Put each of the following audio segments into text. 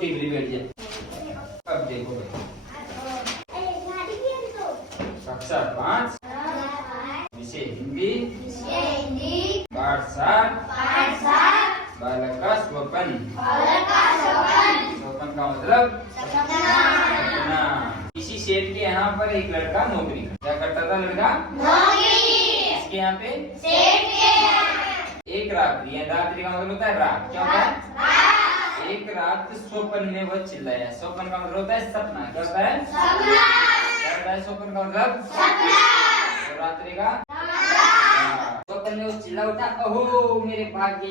टिकली बैठ जाए। अब देखो कक्षा 5 विषय हिंदी पाठ 7 बालक का स्वप्न। स्वप्न का मतलब सपना। किसी सेठ के यहाँ पर एक लड़का नौकरी क्या करता था? लड़का इसके यहाँ पे एक रात्रि, रात्रि का मतलब होता है रात। क्या होता है? एक रात स्वप्न में वह चिल्लाया। स्वप्न का मतलब होता है सपना। क्या होता है? क्या होता है स्वप्न का मतलब? तो रात्रि का स्वप्न में वो चिल्ला उठा, ओहो मेरे भाग्य।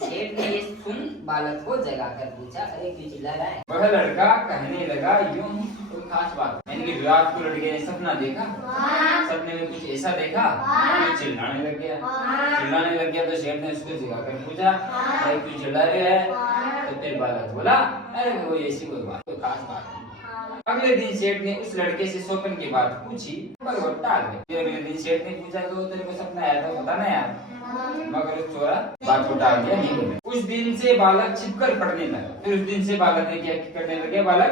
सेठ ने ये सुन बालक को जगाकर पूछा, अरे क्यों चिल्ला रहा है? वह लड़का कहने लगा, यूं कोई खास बात यानी कि रात को लड़के ने सपना देखा, सपने में कुछ ऐसा देखा तो चिल्लाने लग गया। तो सेठ ने उसको जगाकर पूछा, अरे क्यों चिल्ला रहे है? तो फिर बालक बोला, अरे वो ऐसी कोई बात, कोई खास बात नहीं। अगले दिन सेठ ने उस लड़के से स्वप्न की बात पूछी पर वो टाल गया। फिर अगले दिन सेठ ने पूछा, तो तेरे को सपना आया था बता ना यार। मगर उस चोरा बात को टाल दिया, नहीं बोला। उस दिन से बालक छिपकर पढ़ने लगा। फिर उस दिन से बालक ने क्या करने लगे? बालक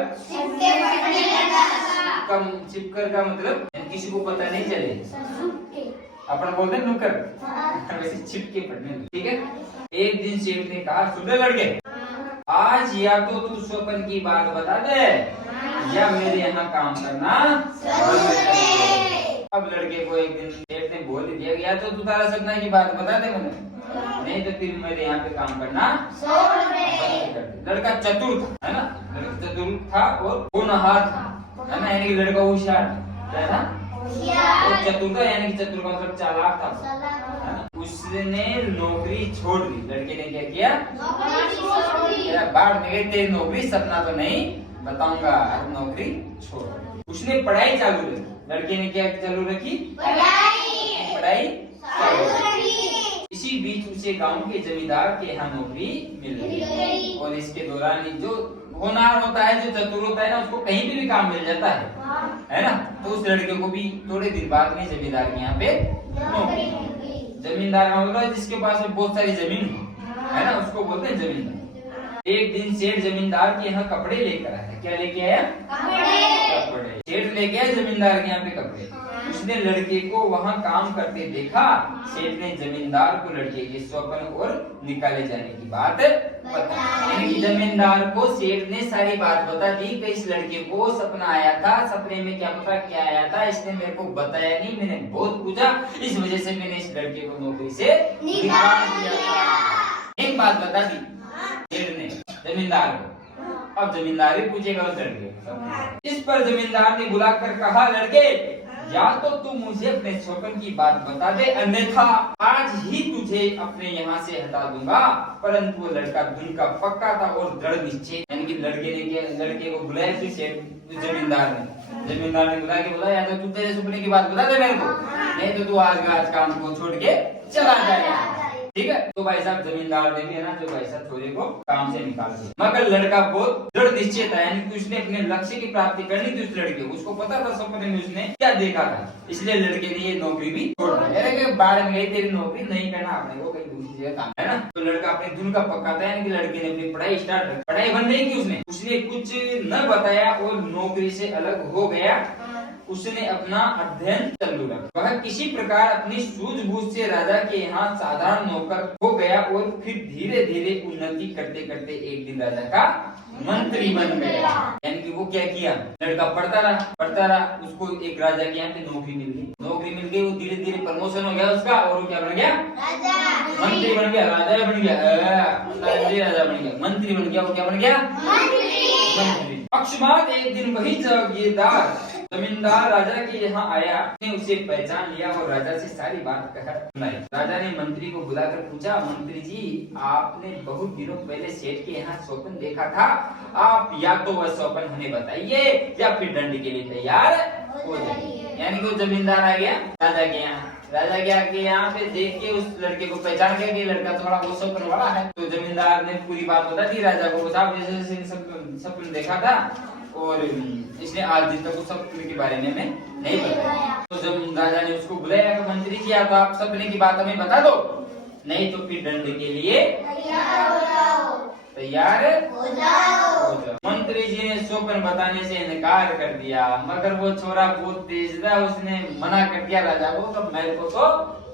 छिपकर का मतलब किसी को पता नहीं चले, अपन बोलते हैं नुकर, वैसे छिपके पढ़ने लगे। ठीक है। एक दिन सेठ ने कहा, सुन ले लड़के, आज या तो तू स्वप्न की बात बता दे या मेरे यहाँ काम करना। अब लड़के को एक दिन सेठ ने बोल दिया, या तो तू तारा सपना की बात बता दे मुझे, नहीं तो फिर मेरे यहाँ पे काम करना बंद कर दे। लड़का चतुर था, है ना? लड़का चतुर था और होनहार था, है ना? यानी कि लड़का होशियार था, और चतुर था यानी कि चतुर का मतलब चालाक था। उसने नौकरी छोड़ दी। लड़के ने क्या किया? बाहर निकल, तेरी नौकरी सपना तो नहीं बताऊंगा, नौकरी छोड़। उसने पढ़ाई चालू रखी। लड़के ने क्या चालू रखी? पढ़ाई चालू रखी। इसी बीच उसे गांव के जमींदार के यहाँ नौकरी मिल गई। और इसके दौरान जो होनहार होता है, जो चतुर होता है ना, उसको कहीं भी काम मिल जाता है ना? तो उस लड़के को भी थोड़े दिन बाद में जमींदार के यहाँ पे नौकरी। जमींदार का मतलब जिसके पास में बहुत सारी जमीन है ना, उसको बोलते हैं जमींदार। एक दिन सेठ जमींदार के यहाँ कपड़े लेकर आया। क्या लेके आया? कपड़े। सेठ लेके आया जमींदार के यहाँ पे कपड़े। उसने लड़के को वहाँ काम करते देखा। सेठ ने जमींदार को लड़के के स्वप्न और निकाले जाने की बात बताई। यानी कि जमींदार को सेठ ने सारी बात बता दी कि इस लड़के को सपना आया था, सपने में क्या पता क्या आया था, इसने मेरे को बताया नहीं, मैंने बहुत पूछा, इस वजह से मैंने इस लड़के को नौकरी से निकाल दिया था। एक बात बता दी सेठ ने जमींदार को। अब जमींदार भी पूछेगा उस लड़के। इस पर जमींदार ने बुलाकर कहा, लड़के या तो तू मुझे अपने स्वप्न की बात बता दे, अन्यथा आज ही तुझे अपने यहाँ से हटा दूंगा। परंतु वो लड़का धुन का पक्का था और दृढ़ निश्चय। यानी कि लड़के को बुलाया फिर सेठ जमींदार ने बुला के बोला, या तो तू तेरे सपने की बात बता दे मेरे को, नहीं तो तू आज काम को छोड़ के चला जाएगा। ठीक है। तो भाई साहब जमींदार ने भी है ना, जो भाई साहब छोरे को काम से निकाल दिया। मगर लड़का बहुत दृढ़ निश्चय था, यानी कि उसने अपने लक्ष्य की प्राप्ति करनी थी। उस लड़के को उसको पता था सपने में उसने क्या देखा था, इसलिए लड़के ने ये नौकरी भी छोड़ दी। बाहर में गई तेरी नौकरी नहीं करना, अपने को कहीं दूसरी जगह काम है ना। तो लड़का अपने धुन का पक्का था, यानी कि लड़के ने अपनी पढ़ाई स्टार्ट कर, पढ़ाई बंद नहीं की उसने कुछ न बताया और नौकरी से अलग हो गया। उसने अपना अध्ययन चालू रखा। वह किसी प्रकार अपनी सूझबूझ से राजा के यहाँ साधारण नौकर हो गया और फिर धीरे धीरे उन्नति करते करते एक दिन राजा का मंत्री बन गया। यानी कि वो क्या किया, लड़का पढ़ता रहा, उसको एक राजा के यहाँ पे नौकरी मिल गई। वो धीरे धीरे प्रमोशन हो गया उसका, और वो क्या बन गया? मंत्री बन गया। राजा बन गया, मंत्री बन गया। वो क्या बन गया? मंत्री। अकस्मात एक दिन वही जागीरदार जमींदार राजा के यहाँ आया, ने उसे पहचान लिया और राजा से सारी बात सुनाई। राजा ने मंत्री को बुलाकर पूछा, मंत्री जी आपने बहुत दिनों पहले सेठ के यहाँ स्वप्न देखा था, आप या तो वह स्वप्न हमें बताइए या फिर दंड के लिए तैयार हो जाइए। यानी कि वो जमींदार आ गया राजा के यहाँ पे देख के उस लड़के को पहचान गया कि लड़का थोड़ा वो स्वप्न वाला है। तो जमींदार ने पूरी बात बता दी राजा को, साहब जैसे स्वप्न देखा था और इसने आज दिन तक उस सपने के बारे में हमें नहीं बताया। तो जब राजा ने उसको बुलाया कि मंत्री जी आप सपने की बात हमें बता दो, नहीं तो फिर दंड के लिए तैयार हो जाओ। मंत्री जी ने स्वप्न बताने से इनकार कर दिया, मगर वो छोरा बहुत तेज था, उसने मना कर दिया राजा को, तो मेरे को तो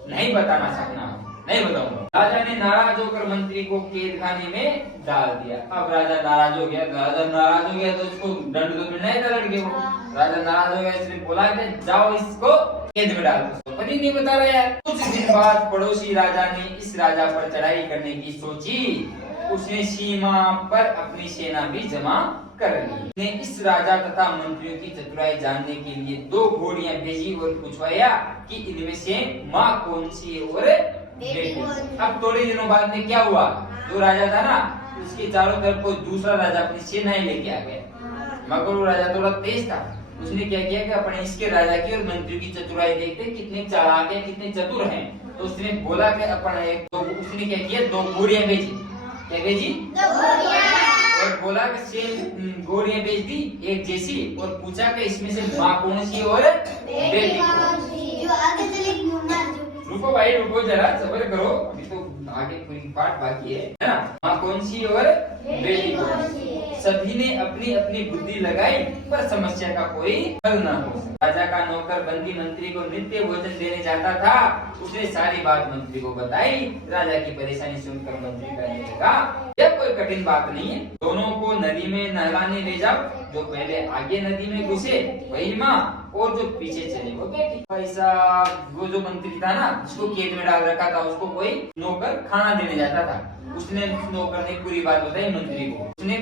नहीं बताना सकना, नहीं बताऊंगा। राजा ने नाराज होकर मंत्री को कैद खाने में डाल दिया। अब राजा नाराज हो गया, तो इसको दंड तो मिलना ही था लड़के को। राजा नाराज हो गया, इसलिए बोला कि जाओ इसको कैद में डाल दो। पर नहीं बता रहा यार। कुछ दिन बाद पड़ोसी राजा ने इस राजा पर चढ़ाई करने की सोची। उसने सीमा पर अपनी सेना भी जमा कर ली। ने इस राजा तथा मंत्रियों की चतुराई जानने के लिए 2 घोड़ियां भेजी और पूछवाया कि इनमें से माँ कौन सी है और बेटी। अब थोड़े दिनों बाद में क्या हुआ, जो राजा था ना उसके चारों तरफ कोई दूसरा राजा अपनी सेनाएं लेके आ गया, मगर वो राजा थोड़ा तेज था। उसने क्या किया कि अपने इसके राजा की और मंत्रियों की चतुराई देखते कितने चालाक है, कितने चतुर हैं, तो उसने बोला कि अपना उसने क्या किया 2 घोड़ियां भेजी। क्या भेजी? 2 घोड़ियां। और बोला कि सेम घोड़ियां भेज दी एक जैसी, और पूछा कि इसमें से माँ कौन सी और बेटी कौन सी। जो आगे चलेगी रुको भाई, रुको जरा सब्र करो, अभी तो आगे पूरी पार्ट बाकी है ना। माँ कौन सी और बेटी कौन सी। सभी ने अपनी अपनी बुद्धि लगाई, पर समस्या का कोई हल न हो सका। राजा का नौकर बंदी मंत्री को नित्य भोजन देने जाता था। उसने सारी बात मंत्री को बताई। राजा की परेशानी सुनकर मंत्री कहने लगा, यह कोई कठिन बात नहीं है, दोनों को नदी में नहलाने ले जाओ। जो पहले आगे नदी में घुसे वही माँ, और जो पीछे चले वो बेटी। भाई साहब, वो जो मंत्री था ना जिसको कैद में डाल रखा था, उसको कोई नौकर खाना देने जाता था। उसने नौकर ने पूरी बात बताई मंत्री को। उसने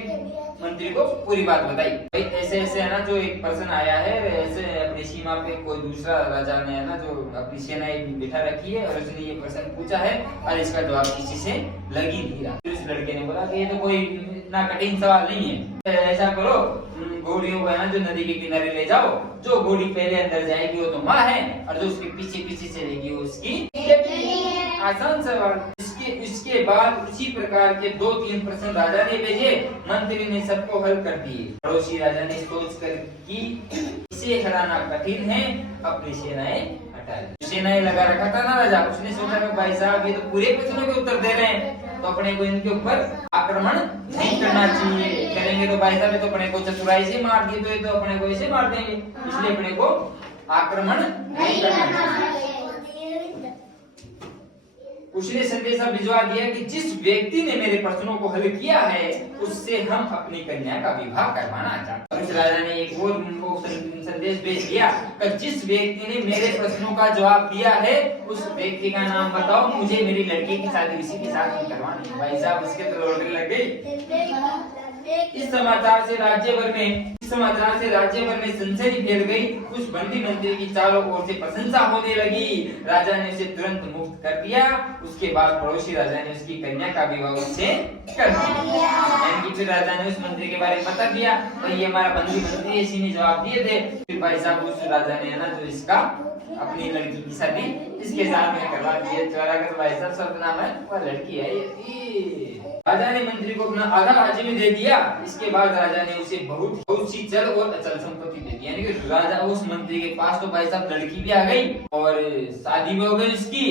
मंत्री को पूरी बात बताई, भाई ऐसे ऐसे है ना, जो एक पर्सन आया है, ऐसे अपनी सीमा पे कोई दूसरा राजा ने है ना जो अपनी सेनाएं बिठा रखी है, और उसने ये प्रश्न पूछा है और इसका जवाब किसी से लग ही नहीं रहा। उस लड़के ने बोला कि ये तो कोई इतना कठिन सवाल नहीं है, ऐसा करो घोड़ियों को है ना जो नदी के किनारे ले जाओ। जो घोड़ी पहले अंदर जाएगी वो तो माँ है, और जो उसके पीछे पीछे चलेगी वो उसकी बेटी है। आसान सवाल। इसके बाद उसी प्रकार के 2-3 प्रश्न राजा ने भेजे। मंत्री ने सबको हल कर दिए। पड़ोसी राजा ने सोच कर कि इसे हराना कठिन है, अपनी सेनाएं हटा ली। सेनाएं लगा रखा था ना राजा, उसने सोचा कि भाई साहब ये तो पूरे प्रश्नों के उत्तर दे रहे हैं, तो अपने को इनके ऊपर आक्रमण नहीं करना चाहिए। करेंगे तो भाई साहब तो अपने को चतुराई से मार दिए, तो ये तो अपने को ऐसे मार देंगे, इसलिए अपने को आक्रमण नहीं करना चाहिए। उसने संदेशा भिजवा दिया कि जिस व्यक्ति ने मेरे प्रश्नों को हल किया है उससे हम अपनी कन्या का विवाह करवाना चाहते हैं। उस राजा ने एक और संदेश भेज दिया कि जिस व्यक्ति ने मेरे प्रश्नों का जवाब दिया है उस व्यक्ति का नाम बताओ, मुझे मेरी लड़की की शादी इसी के साथ करवानी है। भाई साहब उसके तो लॉटरी लग गई। इस समाचार से राज्य भर में सनसनी फैल गई। उस बंदी मंत्री की चारों ओर से प्रशंसा होने लगी। राजा ने उसे तुरंत मुक्त कर दिया। उसके बाद पड़ोसी राजा ने उसकी कन्या का विवाह उससे कर दिया। यानी कि फिर राजा ने उस मंत्री के बारे में बता दिया, भाई ये हमारा बंदी मंत्री, इसी ने जवाब दिए थे। फिर भाई साहब उस राजा ने ना जो इसका अपनी लड़की की शादी इसके साथ में करवा दी। चोरा कर भाई साहब सब नाम है, वह लड़की है ये। राजा ने मंत्री को अपना आधा राज्य में दे दिया। इसके बाद राजा ने उसे बहुत सी चल और अचल संपत्ति दे दी। यानी कि राजा उस मंत्री के पास तो भाई साहब लड़की भी आ गई और शादी भी हो गई उसकी,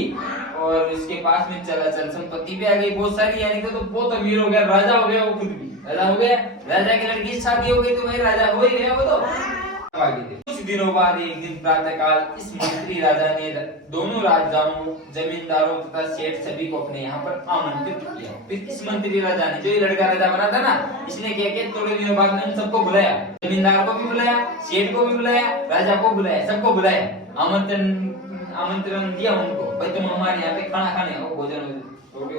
और उसके पास में चल अचल संपत्ति भी आ गई बहुत सारी। यानी कि तो बहुत अमीर हो गया, राजा हो गया, वो खुद भी राजा हो गया। राजा की लड़की शादी हो गई तो भाई राजा हो ही गया वो तो। कुछ दिनों बाद एक दिन प्रातःकाल इस मंत्री राजा ने दोनों राजाओं, जमींदारों तथा सेठ सभी को अपने यहाँ पर आमंत्रित किया। फिर इस मंत्री राजा ने, जो ये लड़का राजा बना था ना, इसने क्या किया, थोड़े दिनों बाद में सबको बुलाया। जमींदार को भी बुलाया, सेठ को भी बुलाया, राजा को बुलाया, सबको बुलाया। आमंत्रण दिया उनको, भाई तुम हमारे यहाँ पे खाना खाने आओ, भोजन रोटी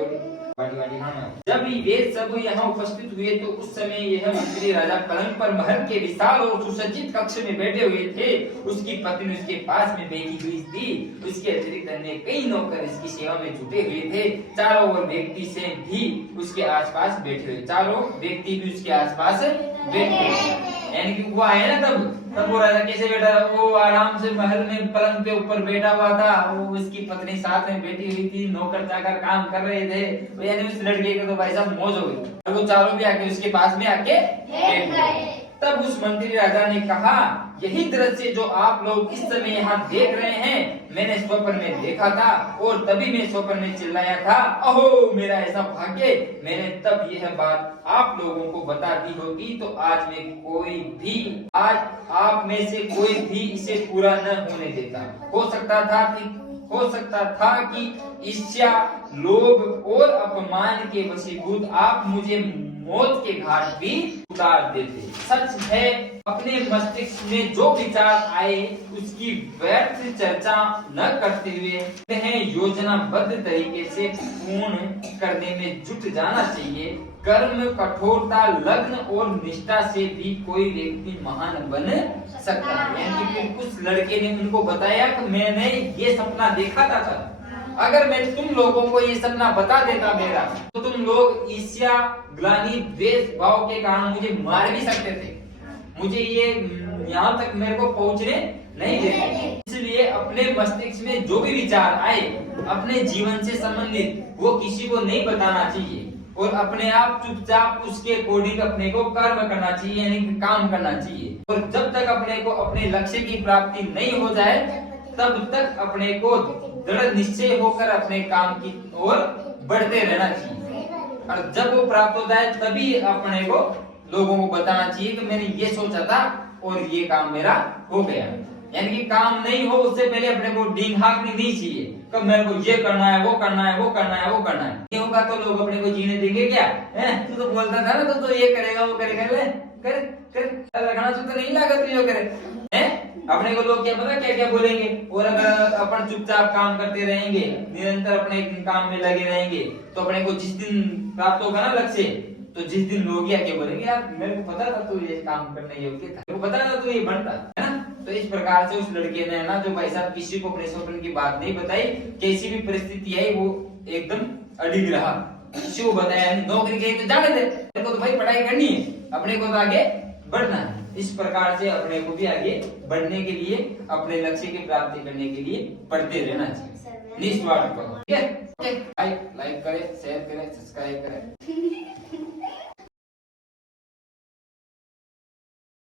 बाटी खाना। जब वे सब यहाँ उपस्थित हुए तो उस समय यह मंत्री राजा पलंग पर महल के विशाल और सुसज्जित कक्ष में बैठे हुए थे। उसकी पत्नी उसके पास में बैठी हुई थी। उसके अतिरिक्त अन्य कई नौकर इसकी सेवा में जुटे हुए थे। चारों ओर व्यक्ति से भी उसके आसपास बैठे हुए, चारों व्यक्ति भी उसके आसपास बैठे हुए। यानी कि वो आए ना तब वो राजा कैसे बैठा, वो आराम से महल में पलंग के ऊपर बैठा हुआ था। वो उसकी पत्नी साथ में बैठी हुई थी, नौकर चाकर काम कर रहे थे। यानी उस लड़के को तो भाई साहब मौज हो गई। वो चारों भी आके उसके पास में आके बैठ गए। तब उस मंत्री राजा ने कहा यही दृश्य जो आप लोग इस समय यहाँ देख रहे हैं मैंने स्वप्न में देखा था और तभी मैं स्वप्न में चिल्लाया था, अहो मेरा ऐसा भाग्य, मैंने तब यह बात आप लोगों को बता दी होती तो आज आप में से कोई भी इसे पूरा न होने देता। हो सकता था कि ईर्ष्या, लोभ और अपमान के वशीभूत आप मुझे मौत के घाट भी उतार देते। सच है, अपने मस्तिष्क में जो विचार आए उसकी व्यर्थ चर्चा न करते हुए योजनाबद्ध तरीके से पूर्ण करने में जुट जाना चाहिए। कर्म, कठोरता, लग्न और निष्ठा से भी कोई व्यक्ति महान बन सकता है। यानी कि उस लड़के ने उनको बताया कि मैंने ये सपना देखा था सर, अगर मैं तुम लोगों को ये सपना बता देता मेरा तो तुम लोग ईर्ष्या, ग्लानि, द्वेष भाव के कारण मुझे मार भी सकते थे, मुझे ये यहाँ तक मेरे को पहुँचने नहीं देते। इसलिए अपने मस्तिष्क में जो भी विचार आए अपने जीवन से संबंधित वो किसी को नहीं बताना चाहिए और अपने आप चुपचाप उसके अकॉर्डिंग अपने को कर्म करना चाहिए, यानी कि काम करना चाहिए। और जब तक अपने को अपने लक्ष्य की प्राप्ति नहीं हो जाए तब तक अपने को दृढ़ निश्चय होकर अपने काम की ओर बढ़ते रहना चाहिए। और जब वो प्राप्त हो जाए तभी अपने को लोगों को बताना चाहिए कि मैंने ये सोचा था और ये काम मेरा हो गया। यानी कि काम नहीं हो उससे पहले अपने को डींग हाँकनी नहीं चाहिए, कब मेरे को ये करना है, वो करना है, वो करना है, वो करना है। नहीं होगा तो लोग अपने को जीने देंगे क्या? तू तो बोलता था ना तो ये करेगा, वो करेगा, ले कर रखना तो नहीं लगा तू ये करे। अपने को लोग क्या पता क्या क्या बोलेंगे। और अगर अपन चुपचाप काम करते रहेंगे, निरंतर अपने काम में लगे रहेंगे तो अपने को जिस दिन प्राप्त होगा ना लक्ष्य, तो जिस दिन लोग क्या बोलेंगे, यार मेरे को पता था तू ये काम करने योग्य था, मेरे को पता था तू ये बनता है ना। तो इस प्रकार से उस लड़के ने ना जो भाई साहब किसी को अपने स्वप्न की बात नहीं बताई, कैसी भी परिस्थिति आई वो एकदम अडिग रहा, किसी को बताया नहीं। नौकरी के तो जाने दे, मेरे को तो भाई पढ़ाई करनी है, अपने को तो आगे बढ़ना है। इस प्रकार से अपने को भी आगे बढ़ने के लिए, अपने लक्ष्य की प्राप्ति करने के लिए पढ़ते रहना चाहिए निस्वार्थ। ठीक है, लाइक करें, शेयर करें, सब्सक्राइब करें।